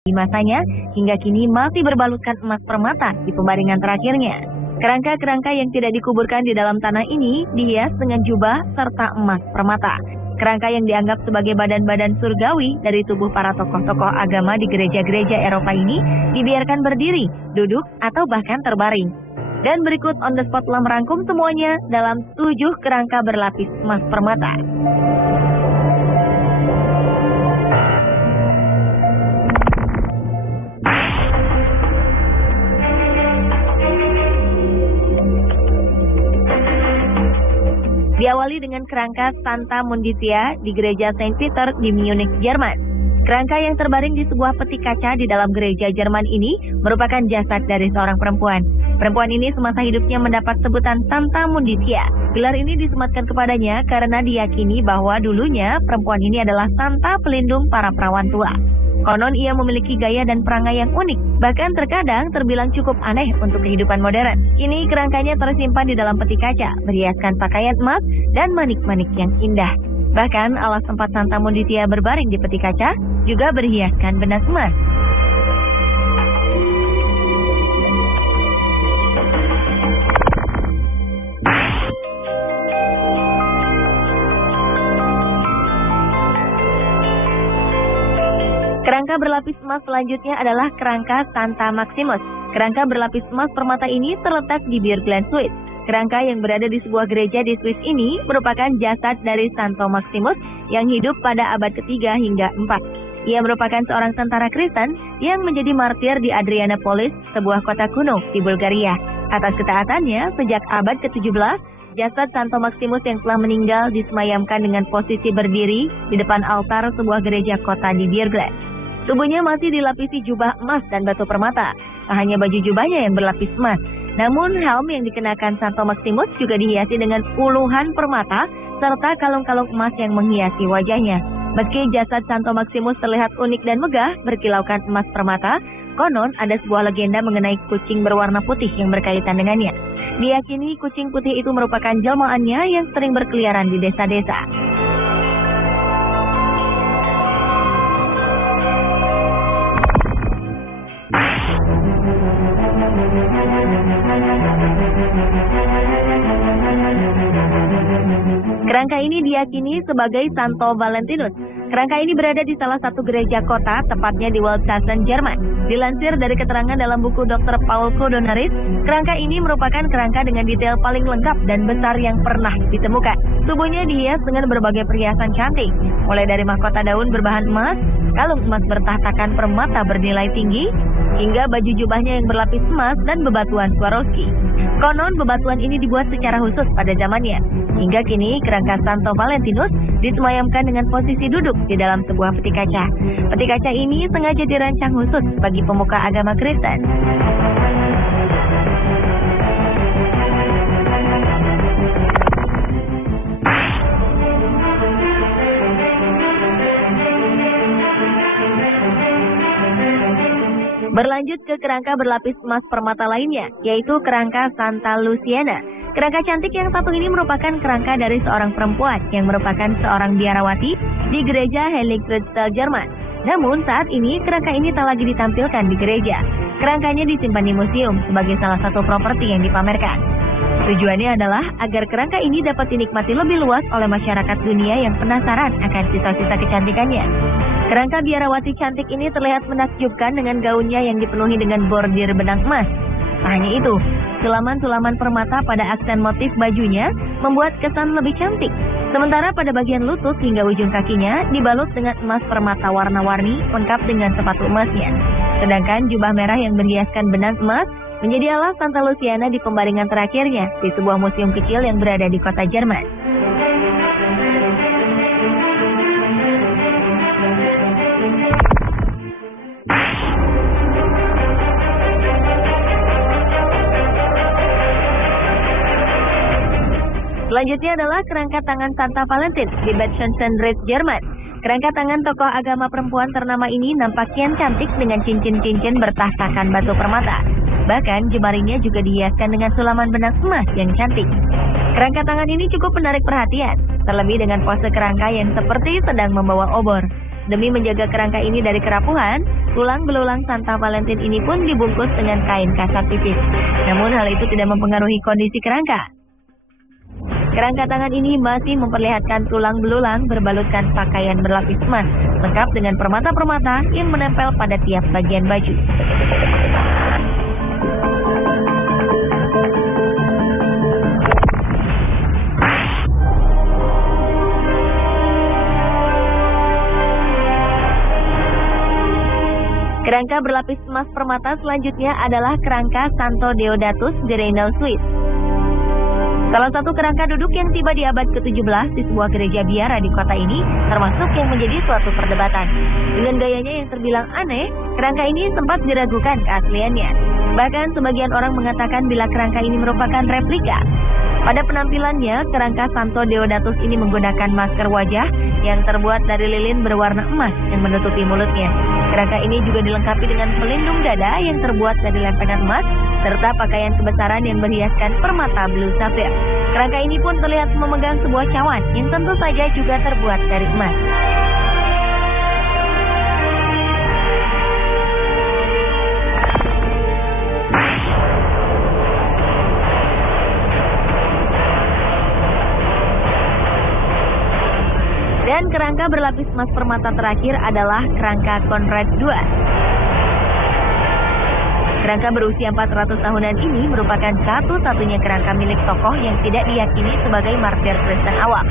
di masanya, hingga kini masih berbalutkan emas permata di pembaringan terakhirnya. Kerangka-kerangka yang tidak dikuburkan di dalam tanah ini dihias dengan jubah serta emas permata. Kerangka yang dianggap sebagai badan-badan surgawi dari tubuh para tokoh-tokoh agama di gereja-gereja Eropa ini dibiarkan berdiri, duduk, atau bahkan terbaring. Dan berikut on the spot telah merangkum semuanya dalam 7 kerangka berlapis emas permata. Diawali dengan kerangka Santa Mundizia di gereja Saint Peter di Munich, Jerman. Kerangka yang terbaring di sebuah peti kaca di dalam gereja Jerman ini merupakan jasad dari seorang perempuan. Perempuan ini semasa hidupnya mendapat sebutan Santa Mundizia. Gelar ini disematkan kepadanya karena diyakini bahwa dulunya perempuan ini adalah santa pelindung para perawan tua. Konon ia memiliki gaya dan perangai yang unik, bahkan terkadang terbilang cukup aneh untuk kehidupan modern. Kini kerangkanya tersimpan di dalam peti kaca, berhiaskan pakaian emas dan manik-manik yang indah. Bahkan alas tempat Santa Mundizia berbaring di peti kaca juga berhiaskan benang emas. Kerangka berlapis emas selanjutnya adalah kerangka Santa Maximus. Kerangka berlapis emas permata ini terletak di Bierglen, Swiss. Kerangka yang berada di sebuah gereja di Swiss ini merupakan jasad dari Santo Maximus yang hidup pada abad ketiga hingga 4. Ia merupakan seorang tentara Kristen yang menjadi martir di Adrianopolis, sebuah kota kuno di Bulgaria. Atas ketaatannya, sejak abad ke-17, jasad Santo Maximus yang telah meninggal disemayamkan dengan posisi berdiri di depan altar sebuah gereja kota di Bierglen. Tubuhnya masih dilapisi jubah emas dan batu permata. Tak hanya baju jubahnya yang berlapis emas, namun helm yang dikenakan Santo Maximus juga dihiasi dengan puluhan permata serta kalung-kalung emas yang menghiasi wajahnya. Meski jasad Santo Maximus terlihat unik dan megah berkilaukan emas permata, konon ada sebuah legenda mengenai kucing berwarna putih yang berkaitan dengannya. Diyakini kucing putih itu merupakan jelmaannya yang sering berkeliaran di desa-desa. Kerangka ini diyakini sebagai Santo Valentinus. Kerangka ini berada di salah satu gereja kota, tepatnya di Waldshausen, Jerman. Dilansir dari keterangan dalam buku Dr. Paul Codonaris, kerangka ini merupakan kerangka dengan detail paling lengkap dan besar yang pernah ditemukan. Tubuhnya dihias dengan berbagai perhiasan cantik, mulai dari mahkota daun berbahan emas, kalung emas bertahtakan permata bernilai tinggi, hingga baju jubahnya yang berlapis emas dan bebatuan Swarovski. Konon bebatuan ini dibuat secara khusus pada zamannya. Hingga kini kerangka Santo Valentinus disemayamkan dengan posisi duduk di dalam sebuah peti kaca. Peti kaca ini sengaja dirancang khusus bagi pemuka agama Kristen. Berlanjut ke kerangka berlapis emas permata lainnya, yaitu kerangka Santa Luciana. Kerangka cantik yang satu ini merupakan kerangka dari seorang perempuan yang merupakan seorang biarawati di gereja Heiligkreuzstal, Jerman. Namun saat ini kerangka ini tak lagi ditampilkan di gereja. Kerangkanya disimpan di museum sebagai salah satu properti yang dipamerkan. Tujuannya adalah agar kerangka ini dapat dinikmati lebih luas oleh masyarakat dunia yang penasaran akan sisa-sisa kecantikannya. Kerangka biarawati cantik ini terlihat menakjubkan dengan gaunnya yang dipenuhi dengan bordir benang emas. Tak hanya itu, sulaman-sulaman permata pada aksen motif bajunya membuat kesan lebih cantik. Sementara pada bagian lutut hingga ujung kakinya dibalut dengan emas permata warna-warni lengkap dengan sepatu emasnya. Sedangkan jubah merah yang berhiaskan benang emas menjadi alas Santa Luciana di pembaringan terakhirnya di sebuah museum kecil yang berada di kota Jerman. Selanjutnya adalah kerangka tangan Santa Valentin di Bad Schöneberg, Jerman. Kerangka tangan tokoh agama perempuan ternama ini nampak kian cantik dengan cincin-cincin bertahtakan batu permata. Bahkan jemarinya juga dihiaskan dengan sulaman benang emas yang cantik. Kerangka tangan ini cukup menarik perhatian, terlebih dengan pose kerangka yang seperti sedang membawa obor. Demi menjaga kerangka ini dari kerapuhan, tulang belulang Santa Valentin ini pun dibungkus dengan kain kasar tipis. Namun hal itu tidak mempengaruhi kondisi kerangka. Kerangka tangan ini masih memperlihatkan tulang belulang berbalutkan pakaian berlapis emas, lengkap dengan permata-permata yang menempel pada tiap bagian baju. Kerangka berlapis emas permata selanjutnya adalah kerangka Santo Deodatus di Reynold, Swiss. Salah satu kerangka duduk yang tiba di abad ke-17 di sebuah gereja biara di kota ini termasuk yang menjadi suatu perdebatan. Dengan gayanya yang terbilang aneh, kerangka ini sempat diragukan keasliannya. Bahkan sebagian orang mengatakan bila kerangka ini merupakan replika. Pada penampilannya, kerangka Santo Deodatus ini menggunakan masker wajah yang terbuat dari lilin berwarna emas yang menutupi mulutnya. Kerangka ini juga dilengkapi dengan pelindung dada yang terbuat dari lempengan emas, serta pakaian kebesaran yang berhiaskan permata blue sapphire. Kerangka ini pun terlihat memegang sebuah cawan yang tentu saja juga terbuat dari emas. Dan kerangka berlapis emas permata terakhir adalah kerangka Conrad II. Kerangka berusia 400 tahunan ini merupakan satu-satunya kerangka milik tokoh yang tidak diyakini sebagai martir Kristen awam.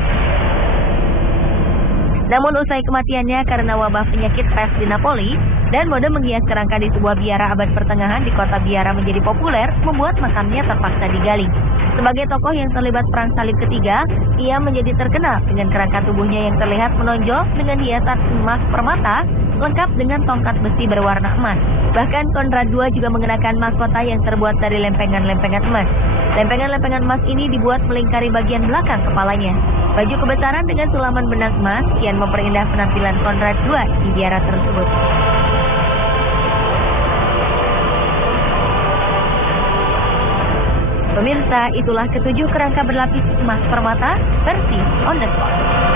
Namun usai kematiannya karena wabah penyakit pes di Napoli, dan mode menghias kerangka di sebuah biara abad pertengahan di kota biara menjadi populer, membuat makamnya terpaksa digali. Sebagai tokoh yang terlibat Perang Salib Ketiga, ia menjadi terkenal dengan kerangka tubuhnya yang terlihat menonjol dengan hiasan emas permata, lengkap dengan tongkat besi berwarna emas. Bahkan Conrad II juga mengenakan mahkota yang terbuat dari lempengan-lempengan emas. Lempengan-lempengan emas ini dibuat melingkari bagian belakang kepalanya. Baju kebesaran dengan sulaman benang emas kian memperindah penampilan Conrad II di biara tersebut. Pemirsa, itulah ketujuh kerangka berlapis emas permata versi On The Spot.